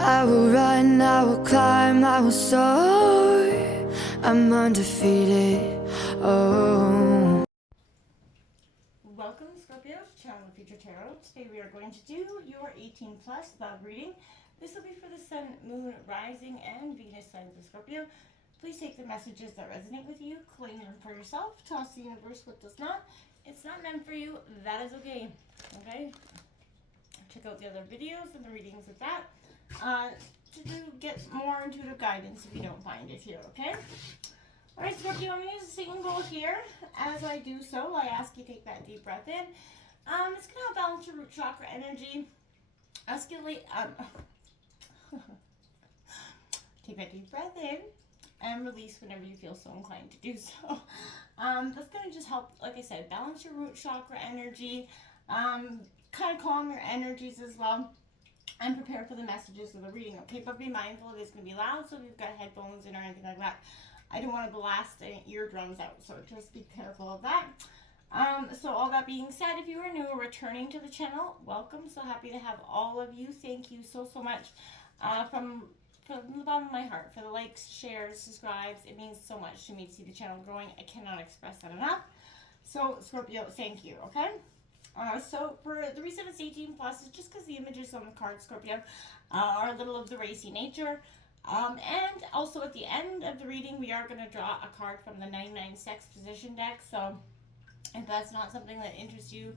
I will run, I will climb, I will soar. I'm undefeated. Oh. Welcome, Scorpio, to Channel of Future Tarot. Today we are going to do your 18 plus love reading. This will be for the Sun, Moon, Rising, and Venus signs of Scorpio. Please take the messages that resonate with you, claim them for yourself, toss the universe what does not. It's not meant for you, that is okay. Okay? Check out the other videos and the readings with that to get more intuitive guidance if you don't find it here, okay? Alright, Scorpio, I'm going to use a singing bowl here. As I do so, I ask you to take that deep breath in. It's going to help balance your root chakra energy. Escalate, take that deep breath in and release whenever you feel so inclined to do so. That's going to just help, like I said, balance your root chakra energy, kind of calm your energies as well, and prepare for the messages of the reading, okay? But be mindful, it is going to be loud, so if you've got headphones in or anything like that, I don't want to blast any eardrums out, so just be careful of that. So all that being said, if you are new or returning to the channel, welcome. So happy to have all of you. Thank you so much from the bottom of my heart for the likes, shares, subscribes. It means so much to me to see the channel growing. I cannot express that enough. So Scorpio, thank you, okay? So for the reason it's 18 plus, it's just because the images on the card, Scorpio, are a little of the racy nature. And also at the end of the reading, we are going to draw a card from the 99 Sex Position deck. So if that's not something that interests you,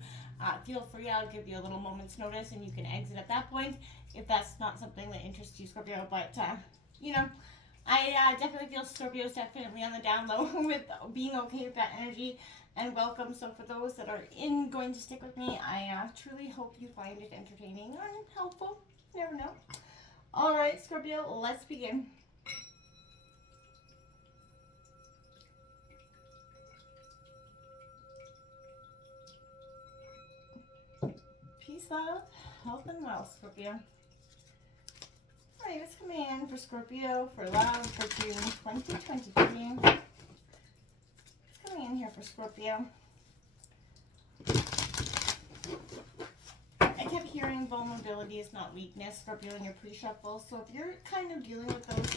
feel free. I'll give you a little moment's notice and you can exit at that point if that's not something that interests you, Scorpio. But, you know, I definitely feel Scorpio's definitely on the down low with being okay with that energy. And welcome. So for those that are going to stick with me, I truly hope you find it entertaining and helpful. You never know. All right, Scorpio, let's begin. Peace, love, health, and wealth, Scorpio. All right, what's coming in for Scorpio for love for June 2023? What's coming in here for Scorpio? I kept hearing vulnerability is not weakness, Scorpio, in your pre-shuffle. So if you're kind of dealing with those,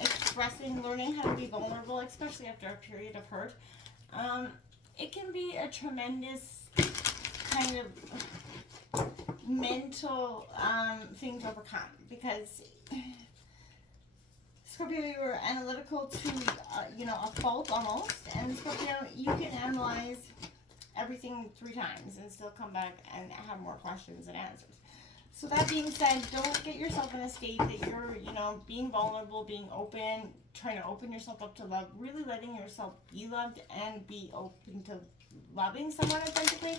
expressing, learning how to be vulnerable, especially after a period of hurt, it can be a tremendous kind of mental thing to overcome, because Scorpio, you were analytical to, a fault almost, and Scorpio, you can analyze everything 3 times and still come back and have more questions than answers. So that being said, don't get yourself in a state that you're, being vulnerable, being open, trying to open yourself up to love, really letting yourself be loved and be open to loving someone authentically.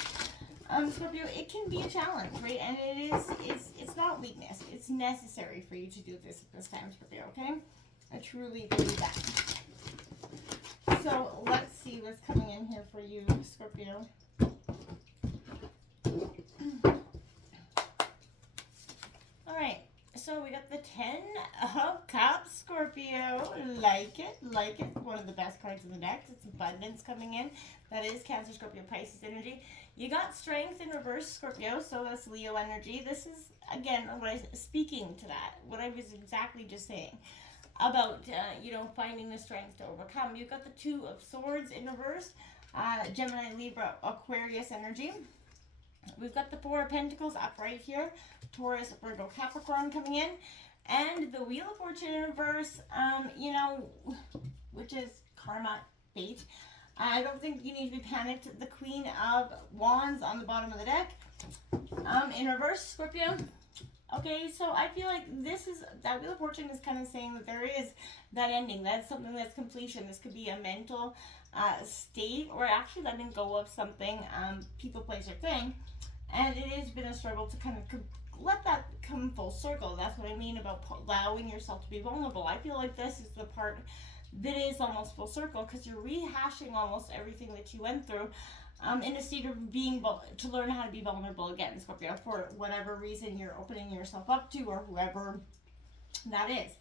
Scorpio, it can be a challenge, right? And it's not weakness. It's necessary for you to do this at this time, Scorpio, okay? I truly believe that. So let's see what's coming in here for you, Scorpio. All right, so we got the 10 of Cups, Scorpio. Like it. One of the best cards in the deck. It's abundance coming in. That is Cancer, Scorpio, Pisces energy. You got strength in reverse, Scorpio, so that's Leo energy. This is, again, what I was speaking to that, what I was exactly just saying about, finding the strength to overcome. You've got the 2 of Swords in reverse, Gemini, Libra, Aquarius energy. We've got the 4 of Pentacles up right here, Taurus, Virgo, Capricorn coming in, and the Wheel of Fortune in reverse, which is karma, fate. I don't think you need to be panicked. The Queen of Wands on the bottom of the deck, in reverse, Scorpio. Okay, so I feel like that Wheel of Fortune is kind of saying that there is that ending. That's something that's completion. This could be a mental state, or actually letting go of something, people, place, or thing. And it has been a struggle to kind of let that come full circle. That's what I mean about allowing yourself to be vulnerable. I feel like this is the part that is almost full circle, because you're rehashing almost everything that you went through. In a state of being, to learn how to be vulnerable again, Scorpio, for whatever reason you're opening yourself up to, or whoever that is.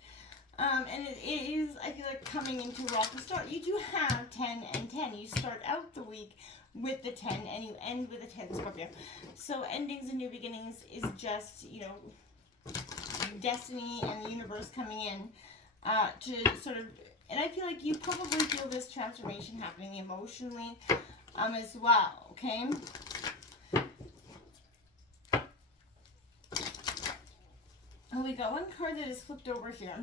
And it is, I feel like, coming into a rocky start. You do have 10 and 10. You start out the week with the 10 and you end with a 10, Scorpio. So endings and new beginnings is just, destiny and the universe coming in to sort of, and I feel like you probably feel this transformation happening emotionally as well, okay? And we got one card that is flipped over here.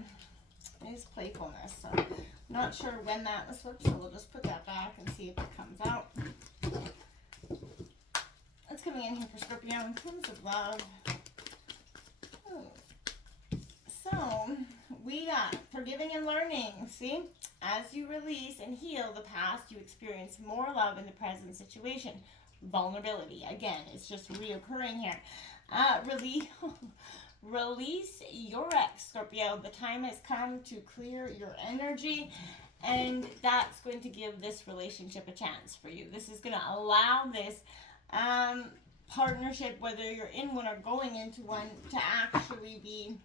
It is playfulness. So I'm not sure when that was flipped, so we'll just put that back and see if it comes out. It's coming in here for Scorpio in terms of love. So we got forgiving and learning. See, as you release and heal the past, you experience more love in the present situation. Vulnerability, again, it's just reoccurring here. Release your ex, Scorpio. The time has come to clear your energy, and that's going to give this relationship a chance for you. This is going to allow this partnership, whether you're in one or going into one, to actually be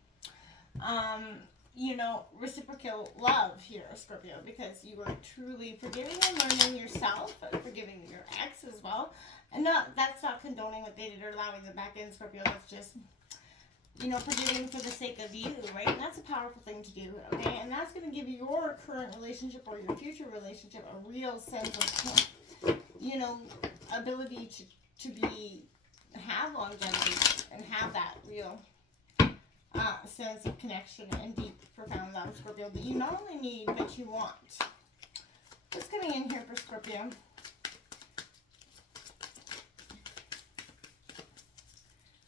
reciprocal love here, Scorpio, because you are truly forgiving and learning yourself, but forgiving your ex as well. And that's not condoning what they did or allowing them back in, Scorpio. That's just, forgiving for the sake of you, right? And that's a powerful thing to do, okay? And that's going to give your current relationship or your future relationship a real sense of, ability to have longevity and have that real sense of connection and deep, profound love, Scorpio, that you not only need, but you want. What's coming in here for Scorpio?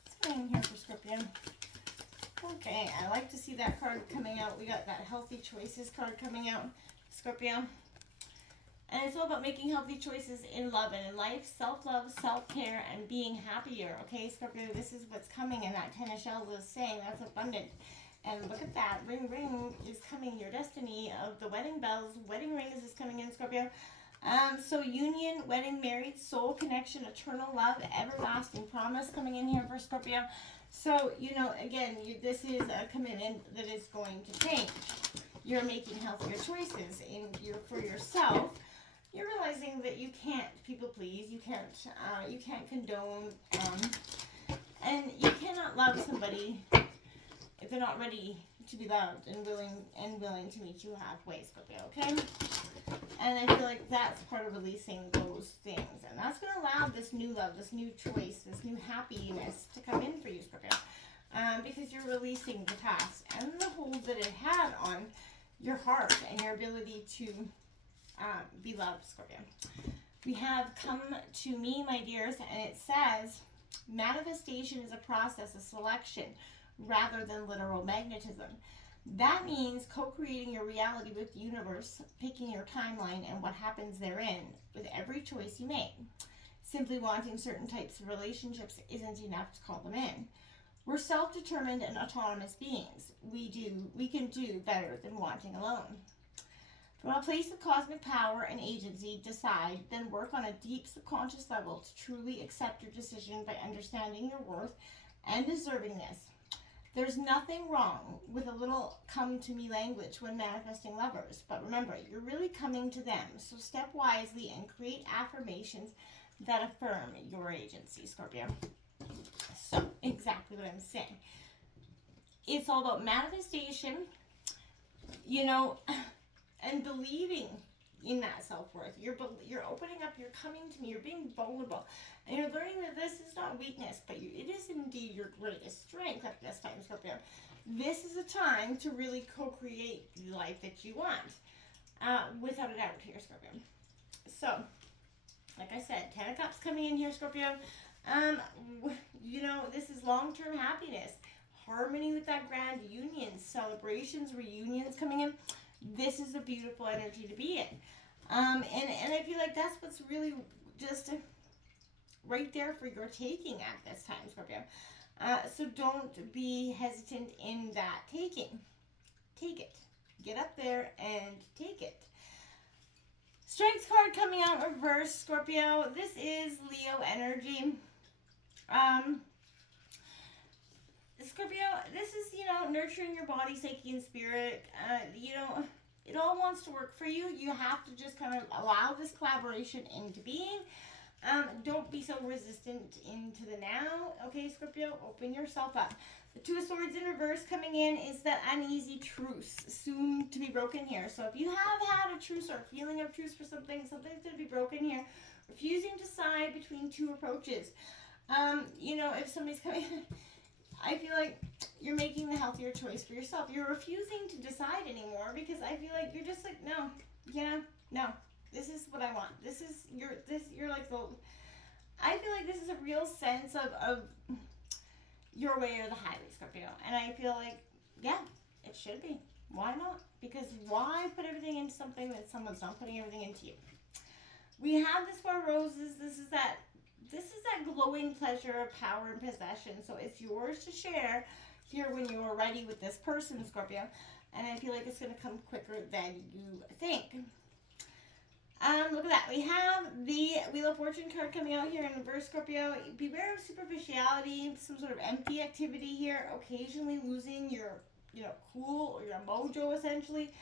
What's coming in here for Scorpio? Okay, I like to see that card coming out. We got that healthy choices card coming out, Scorpio. And it's all about making healthy choices in love and in life, self-love, self-care, and being happier. Okay, Scorpio, this is what's coming, and that 10 of shells is saying that's abundant. And look at that. Ring, ring is coming. Your destiny of the wedding bells. Wedding rings is coming in, Scorpio. So union, wedding, married, soul connection, eternal love, everlasting promise coming in here for Scorpio. So, again, this is a commitment that is going to change. You're making healthier choices for yourself. You're realizing that you can't people please, you can't condone, and you cannot love somebody if they're not ready to be loved and willing to meet you halfway, Scorpio, okay? And I feel like that's part of releasing those things, and that's going to allow this new love, this new choice, this new happiness to come in for you, Scorpio, because you're releasing the past and the hold that it had on your heart and your ability to be loved, Scorpio. We have come to me, my dears, and it says manifestation is a process of selection rather than literal magnetism. That means co-creating your reality with the universe, picking your timeline and what happens therein with every choice you make. Simply wanting certain types of relationships isn't enough to call them in. We're self-determined and autonomous beings. We can do better than wanting alone. From a place of cosmic power and agency, decide, then work on a deep subconscious level to truly accept your decision by understanding your worth and deservingness. There's nothing wrong with a little come to me language when manifesting lovers, but remember, you're really coming to them, so step wisely and create affirmations that affirm your agency, Scorpio. So, exactly what I'm saying. It's all about manifestation, and believing in that self-worth. You're opening up, you're coming to me, you're being vulnerable, and you're learning that this is not weakness, but it is indeed your greatest strength at this time, Scorpio. This is a time to really co-create the life that you want, without a doubt here, Scorpio. So, like I said, 10 of Cups coming in here, Scorpio. This is long-term happiness, harmony with that grand union, celebrations, reunions coming in. This is a beautiful energy to be in. And I feel like that's what's really just right there for your taking at this time, Scorpio. So don't be hesitant in that taking. Take it. Get up there and take it. Strength card coming out reverse, Scorpio. This is Leo energy. Scorpio, this is, nurturing your body, psyche, and spirit. It all wants to work for you. You have to just kind of allow this collaboration into being. Don't be so resistant into the now. Okay, Scorpio, open yourself up. The Two of Swords in reverse coming in is that uneasy truce, soon to be broken here. So if you have had a truce or a feeling of truce for something, something's going to be broken here. Refusing to decide between two approaches. You know, if somebody's coming, I feel like you're making the healthier choice for yourself. You're refusing to decide anymore because I feel like you're just like, no, no, this is what I want. You're like the, I feel like this is a real sense of your way or the highway, Scorpio. And I feel like, yeah, it should be. Why not? Because why put everything into something that someone's not putting everything into you? We have this Four Roses. This is that glowing pleasure of power and possession. So it's yours to share here when you're ready with this person, Scorpio. And I feel like it's going to come quicker than you think. Look at that. We have the Wheel of Fortune card coming out here in reverse, Scorpio. Beware of superficiality, some sort of empty activity here. Occasionally losing your, cool or your mojo, essentially.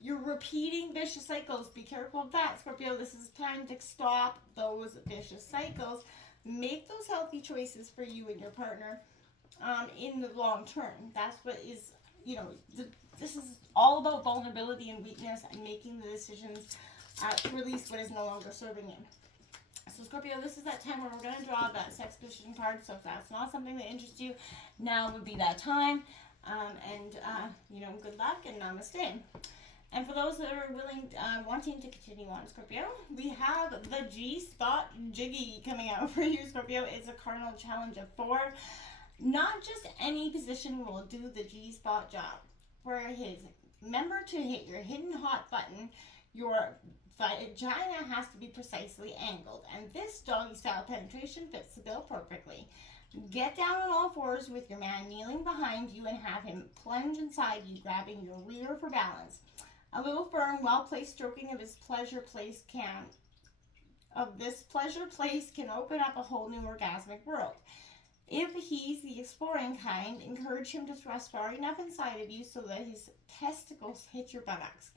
You're repeating vicious cycles. Be careful of that, Scorpio. This is time to stop those vicious cycles. Make those healthy choices for you and your partner in the long term. That's what is, this is all about vulnerability and weakness and making the decisions to release what is no longer serving you. So Scorpio, this is that time where we're going to draw that sex position card. So if that's not something that interests you, now would be that time. Good luck and namaste. And for those that are wanting to continue on, Scorpio, we have the G-Spot Jiggy coming out for you, Scorpio. It's a cardinal challenge of 4. Not just any position will do the G-Spot job. For his member to hit your hidden hot button, your vagina has to be precisely angled. And this doggy-style penetration fits the bill perfectly. Get down on all fours with your man kneeling behind you and have him plunge inside you, grabbing your rear for balance. A little firm, well-placed stroking of his pleasure place can open up a whole new orgasmic world. If he's the exploring kind, encourage him to thrust far enough inside of you so that his testicles hit your buttocks.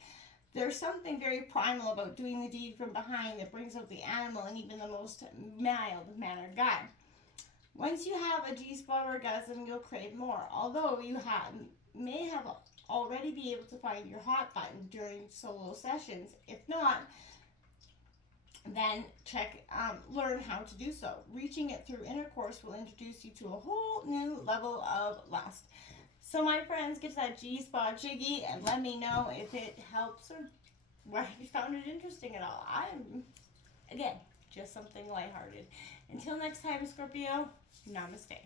There's something very primal about doing the deed from behind that brings out the animal in even the most mild-mannered guy. Once you have a G-spot orgasm, you'll crave more, although you may have already be able to find your hot button during solo sessions. If not, then learn how to do so. Reaching it through intercourse will introduce you to a whole new level of lust. So my friends, get that G-spot jiggy and let me know if it helps or if you found it interesting at all. Again, just something lighthearted. Until next time, Scorpio, namaste.